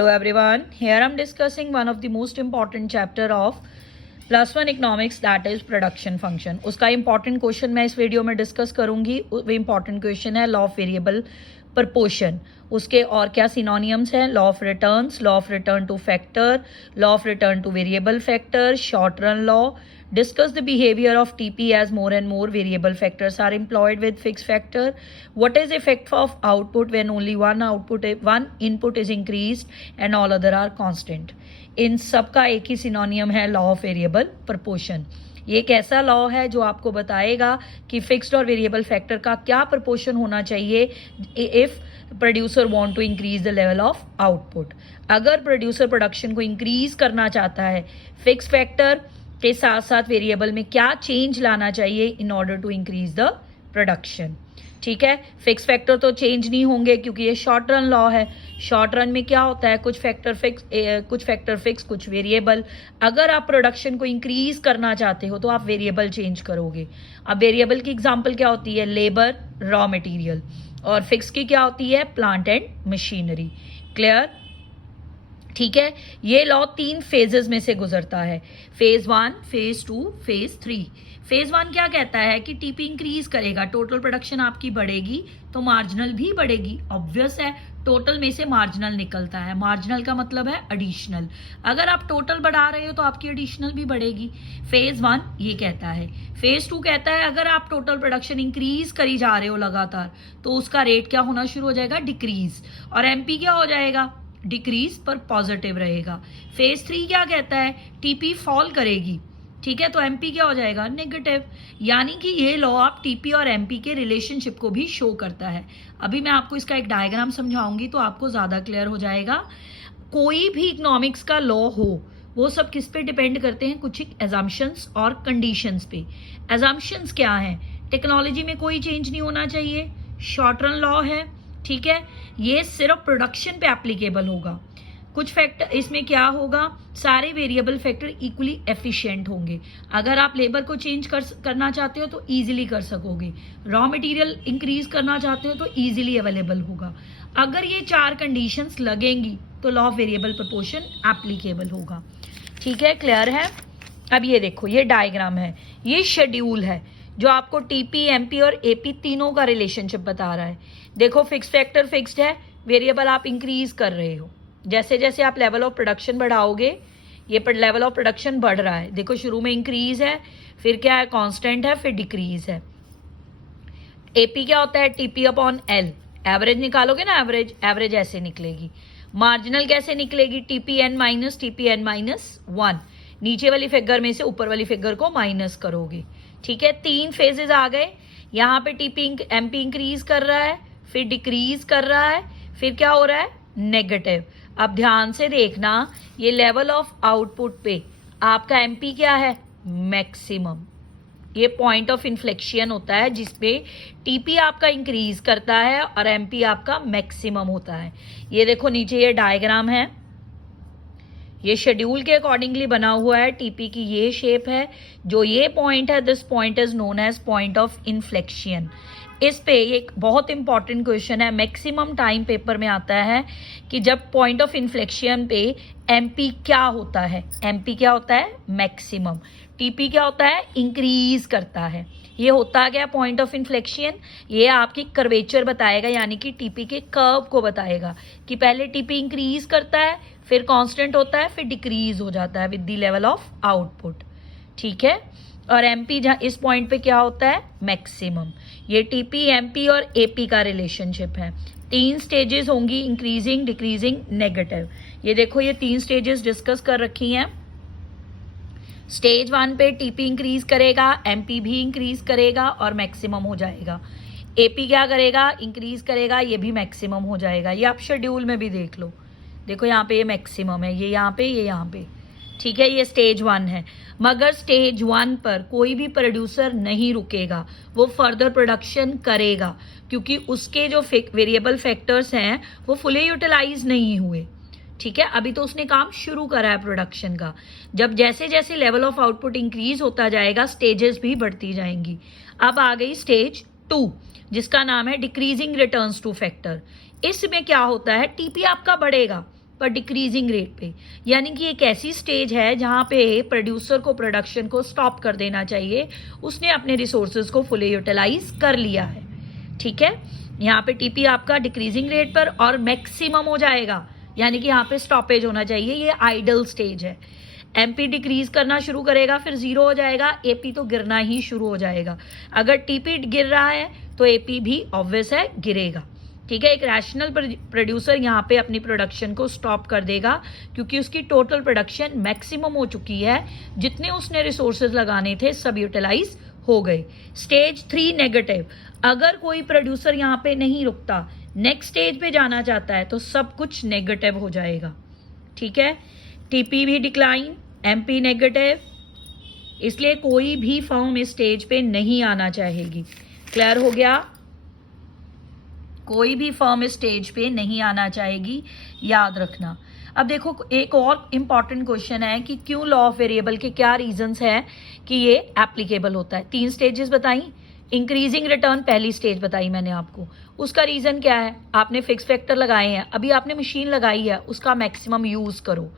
Hello everyone, here I am discussing one of the most important chapter of +1 economics, that is production function. उसका important question मैं इस video में discuss करूंगी। वो important question है law of variable proportion. उसके और क्या सिनोनियम्स हैं? Law of returns, law of return two factor, law of return two variable factor, short run law. Discuss the behavior of TP as more and more variable factors are employed with fixed factor. What is the effect of output when only one input is increased and all other are constant? इन सब का एक ही सिनोनियम है law of variable proportion. ये एक ऐसा law है जो आपको बताएगा कि फिक्स्ड और वेरिएबल फैक्टर का क्या प्रपोर्शन होना चाहिए if producer want to increase the level of output. अगर प्रोड्यूसर प्रोडक्शन को इंक्रीज करना चाहता है, फिक्स फैक्टर के साथ साथ वेरिएबल में क्या चेंज लाना चाहिए in order to increase the production. ठीक है, फिक्स फैक्टर तो चेंज नहीं होंगे क्योंकि ये शॉर्ट रन लॉ है। शॉर्ट रन में क्या होता है, कुछ फैक्टर फिक्स कुछ वेरिएबल। अगर आप प्रोडक्शन को इंक्रीज करना चाहते हो तो आप वेरिएबल चेंज करोगे। अब वेरिएबल की एग्जांपल क्या होती है? Labour, raw material. और फिक्स की क्या होती है? Plant and machinery. क्लियर? ठीक है, ये लॉ 3 फेजेस में से गुजरता है, फेज 1, फेज 2, फेज 3। फेज 1 क्या कहता है कि टीपी इंक्रीज करेगा, टोटल प्रोडक्शन आपकी बढ़ेगी तो मार्जिनल भी बढ़ेगी। ऑब्वियस है, टोटल में से मार्जिनल निकलता है। मार्जिनल का मतलब है एडिशनल। अगर आप टोटल बढ़ा रहे हो तो आपकी एडिशनल भी बढ़ेगी। फेज 1 ये कहता है। फेज 2 कहता है अगर आप टोटल प्रोडक्शन इंक्रीज करी जा रहे हो लगातार तो उसका रेट क्या होना शुरू हो जाएगा? डिक्रीज। और एमपी क्या हो जाएगा? डिक्रीज पर पॉजिटिव रहेगा। फेज 3 क्या कहता है? टीपी फॉल करेगी। ठीक है, तो एमपी क्या हो जाएगा? नेगेटिव। यानी कि ये लॉ आप टीपी और एमपी के रिलेशनशिप को भी शो करता है। अभी मैं आपको इसका एक डायग्राम समझाऊंगी तो आपको ज्यादा क्लियर हो जाएगा। कोई भी इकोनॉमिक्स का लॉ हो वो सब किस पे डिपेंड करते हैं? कुछ एजम्पशंस और कंडीशंस पे। एजम्पशंस क्या है? टेक्नोलॉजी में कोई चेंज नहीं होना चाहिए, शॉर्ट रन लॉ है। ठीक है, ये सिर्फ प्रोडक्शन पे एप्लीकेबल होगा। कुछ फैक्टर इसमें क्या होगा? सारे वेरिएबल फैक्टर इक्वली एफिशिएंट होंगे। अगर आप लेबर को चेंज करना चाहते हो तो इजीली कर सकोगे। रॉ मटेरियल इंक्रीज करना चाहते हो तो इजीली अवेलेबल होगा। अगर ये 4 कंडीशंस लगेंगी तो law of variable proportion applicable होगा। ठीक है, क्लियर है? अब ये देखो, ये डायग्राम है, ये शेड्यूल है जो आपको टीपी, एमपी और एपी तीनों का रिलेशनशिप बता रहा है। देखो, फिक्स फैक्टर फिक्स्ड है, वेरिएबल आप इंक्रीज कर रहे हो। जैसे जैसे आप लेवल ऑफ प्रोडक्शन बढ़ाओगे, ये लेवल ऑफ प्रोडक्शन बढ़ रहा है। देखो, शुरू में इंक्रीज है, फिर क्या है? कांस्टेंट है, फिर डिक्रीज है। एपी क्या होता है? TP upon L. एवरेज निकालोगे ना, एवरेज ऐसे निकलेगी। मार्जिनल कैसे निकलेगी? TP n minus 1। नीचे वाली फिगर में से ऊपर वाली फिगर को माइनस करोगे। ठीक है, 3 फेजेस आ गए। यहाँ पे टीपी एमपी इंक्रीज कर रहा है, फिर डिक्रीज कर रहा है, फिर क्या हो रहा है? नेगेटिव। अब ध्यान से देखना, ये लेवल ऑफ आउटपुट पे आपका एमपी क्या है? मैक्सिमम। ये पॉइंट ऑफ इन्फ्लेक्शन होता है जिसपे टीपी आपका इंक्रीज करता है और एमपी आपका मैक्सिमम होता है। ये देखो, नीचे ये डायग्राम है, ये शेड्यूल के अकॉर्डिंगली बना हुआ है। टीपी की ये शेप है, जो ये पॉइंट है, this point is known as point of inflection. इस पे एक बहुत इंपॉर्टेंट क्वेश्चन है, मैक्सिमम टाइम पेपर में आता है कि जब पॉइंट ऑफ इन्फ्लेक्शन पे एमपी क्या होता है? एमपी क्या होता है? मैक्सिमम। टीपी क्या होता है? इंक्रीज करता है। ये होता क्या पॉइंट ऑफ इन्फ्लेक्शन? ये आपकी कर्वेचर बताएगा, यानी कि टीपी के कर्व को बताएगा कि पहले टीपी इंक्रीज करता है, फिर कांस्टेंट होता है, फिर डिक्रीज हो जाता है with the level of output. ठीक है, और एमपी जहाँ इस पॉइंट पे क्या होता है? मैक्सिमम। ये टीपी, एमपी और एपी का रिलेशनशिप है। 3 स्टेजेस होंगी, इंक्रीजिंग, डिक्रीजिंग, नेगेटिव। ये देखो, ये 3 स्टेजेस डिस्कस कर रखी हैं। स्टेज 1 पे टीपी इंक्रीज करेगा, एमपी भी इंक्रीज करेगा और मैक्सिमम हो जाएगा। एपी क्या करेगा? इंक्रीज करेगा, ये भी मैक्सिमम हो जाएगा। ये आप शेड्यूल में भी देख लो। देखो, यहाँ पे ये मैक्सिमम है, ये यहाँ पे, ये यहाँ पे। ठीक है, ये स्टेज 1 है। मगर स्टेज 1 पर कोई भी प्रोड्यूसर नहीं रुकेगा, वो फर्दर प्रोडक्शन करेगा क्योंकि उसके जो वेरिएबल फैक्टर्स हैं वो फुली यूटिलाइज नहीं हुए। ठीक है, अभी तो उसने काम शुरू करा है प्रोडक्शन का। जब जैसे जैसे लेवल ऑफ आउटपुट इंक्रीज होता जाएगा, स्टेजेस भी बढ़ती जाएंगी। अब आ गई स्टेज 2, जिसका नाम है डिक्रीजिंग रिटर्न्स टू फैक्टर। इसमें क्या होता है? टीपी आपका बढ़ेगा, पर डिक्रीजिंग रेट पे, यानी कि एक ऐसी स्टेज है जहां पे प्रोड्यूसर को प्रोडक्शन को स्टॉप कर देना चाहिए, उसने अपने रिसोर्सेज को फुली यूटिलाइज कर लिया है। ठीक है, यहाँ पे टीपी आपका डिक्रीजिंग रेट पर और मैक्सिमम हो जाएगा, यानी कि यहाँ पे स्टॉपेज होना चाहिए, ये आइडल स्टेज है। एमपी डिक्रीज करना शुरू करेगा, फिर जीरो हो जाएगा, एपी तो गिरना ही शुरू हो जाएगा। अगर टीपी गिर रहा है तो एपी भी ऑब्वियस है गिरेगा। ठीक है, एक रैशनल प्रोड्यूसर यहाँ पे अपनी प्रोडक्शन को स्टॉप कर देगा क्योंकि उसकी टोटल प्रोडक्शन मैक्सिमम हो चुकी है, जितने उसने रिसोर्सेज लगाने थे सब यूटिलाइज हो गए। स्टेज 3 नेगेटिव, अगर कोई प्रोड्यूसर यहाँ पे नहीं रुकता, नेक्स्ट स्टेज पे जाना चाहता है तो सब कुछ नेगेटिव हो जाएगा। ठीक है, टीपी भी डिक्लाइन, एमपी नेगेटिव, इसलिए कोई भी फर्म इस स्टेज पे नहीं आना चाहेगी। क्लियर हो गया? कोई भी फर्म इस स्टेज पे नहीं आना चाहेगी, याद रखना। अब देखो एक और इंपॉर्टेंट क्वेश्चन है कि क्यों लॉ ऑफ वेरिएबल के क्या रीजंस हैं कि ये एप्लीकेबल होता है। 3 स्टेजेस बताई, इंक्रीजिंग रिटर्न पहली स्टेज बताई मैंने आपको, उसका रीजन क्या है? आपने फिक्स फैक्टर लगाए हैं, अभी आपने मशीन लगाई है, उसका मैक्सिमम यूज करो।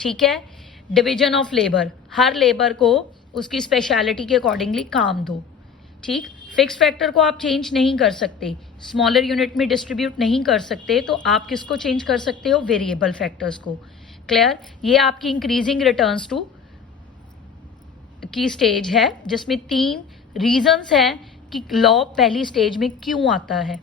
ठीक है, division of labour, her labour को उसकी स्पेशलिटी के अकॉर्डिंगली काम दो। ठीक, फिक्स फैक्टर को आप चेंज नहीं कर सकते, स्मॉलर यूनिट में डिस्ट्रीब्यूट नहीं कर सकते, तो आप किसको चेंज कर सकते हो? वेरिएबल फैक्टर्स को। क्लियर? ये आपकी इंक्रीजिंग रिटर्न्स टू की स्टेज है, जिसमें 3 रीजंस हैं कि लॉ पहली स्टेज में क्यों आता है।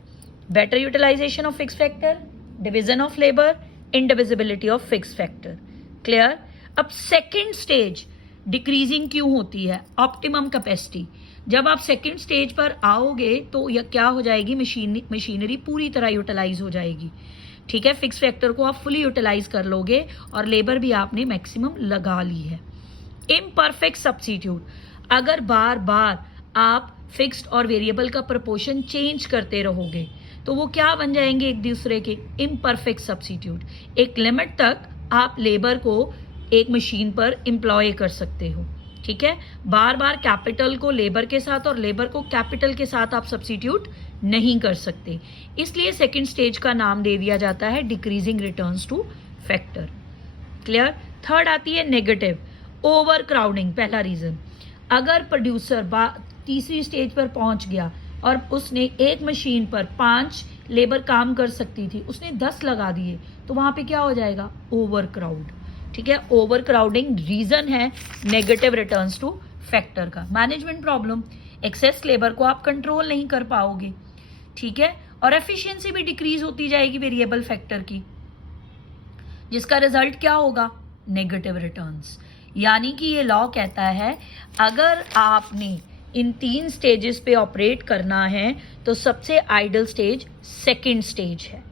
Better utilisation of fix factor, division of labour, indivisibility of fix factor. Clear? अब सेकेंड स्टेज डिक्रीजिंग क्यों होती है? Optimum capacity. जब आप सेकेंड स्टेज पर आओगे तो यह क्या हो जाएगी? मशीनरी पूरी तरह यूटिलाइज हो जाएगी। ठीक है, फिक्स फैक्टर को आप फुली यूटिलाइज कर लोगे और लेबर भी आपने मैक्सिमम लगा ली है। इम्परफेक्ट सब्स्टिट्यूट, अगर बार बार आप फिक्स्ड और वेरिएबल का प्रोपोर्शन चेंज करते रहोगे तो वो क्या बन जाएंगे? एक दूसरे के इम्परफेक्ट सब्स्टिट्यूट। एक लिमिट तक आप लेबर को एक मशीन पर एम्प्लॉय कर सकते हो। ठीक है, बार बार कैपिटल को लेबर के साथ और लेबर को कैपिटल के साथ आप सब्स्टिट्यूट नहीं कर सकते, इसलिए सेकंड स्टेज का नाम दे दिया जाता है decreasing returns two factor. Clear? Third आती है नेगेटिव, ओवर क्राउडिंग। पहला रीजन, अगर प्रोड्यूसर तीसरी स्टेज पर पहुंच गया और उसने एक मशीन पर 5 लेबर काम कर सकती थी, उसने 10 लगा दिए, तो वहां पे क्या हो जाएगा? Over crowd. ठीक है, ओवर क्राउडिंग रीजन है नेगेटिव रिटर्न्स टू फैक्टर का। मैनेजमेंट प्रॉब्लम, एक्सेस लेबर को आप कंट्रोल नहीं कर पाओगे। ठीक है, और एफिशिएंसी भी डिक्रीज होती जाएगी वेरिएबल फैक्टर की, जिसका रिजल्ट क्या होगा? Negative returns. यानी कि ये लॉ कहता है अगर आपने इन 3 स्टेजेस पे ऑपरेट करना है तो सबसे आइडल स्टेज सेकंड स्टेज है।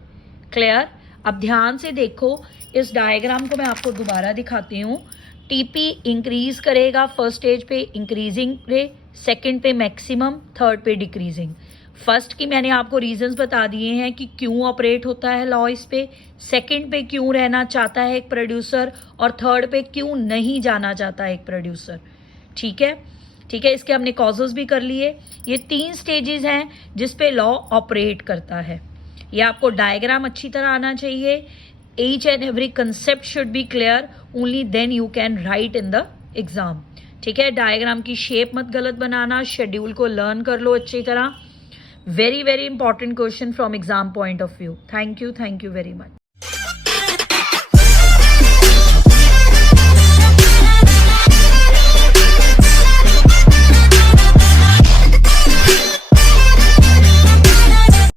क्लियर? अब ध्यान से देखो, इस डायग्राम को मैं आपको दोबारा दिखाती हूँ। टीपी इंक्रीज करेगा फर्स्ट स्टेज पे इंक्रीजिंग पे, सेकंड पे मैक्सिमम, थर्ड पे डिक्रीजिंग। फर्स्ट की मैंने आपको रीजंस बता दिए हैं कि क्यों ऑपरेट होता है लॉ इस पे, सेकंड पे क्यों रहना चाहता है एक प्रोड्यूसर, और थर्ड पे क्यों नहीं जाना चाहता है एक प्रोड्यूसर। ठीक है, ठीक है, इसके हमने कॉजेस भी कर लिए। ये 3 स्टेजेस हैं जिस पे लॉ ऑपरेट करता है। ये आपको डायग्राम अच्छी तरह आना चाहिए। Each and every concept should be clear, only then you can write in the exam. ठीक है, डायग्राम की शेप मत गलत बनाना, शेड्यूल को लर्न कर लो अच्छी तरह। Very very important question from exam point of view. Thank you very much.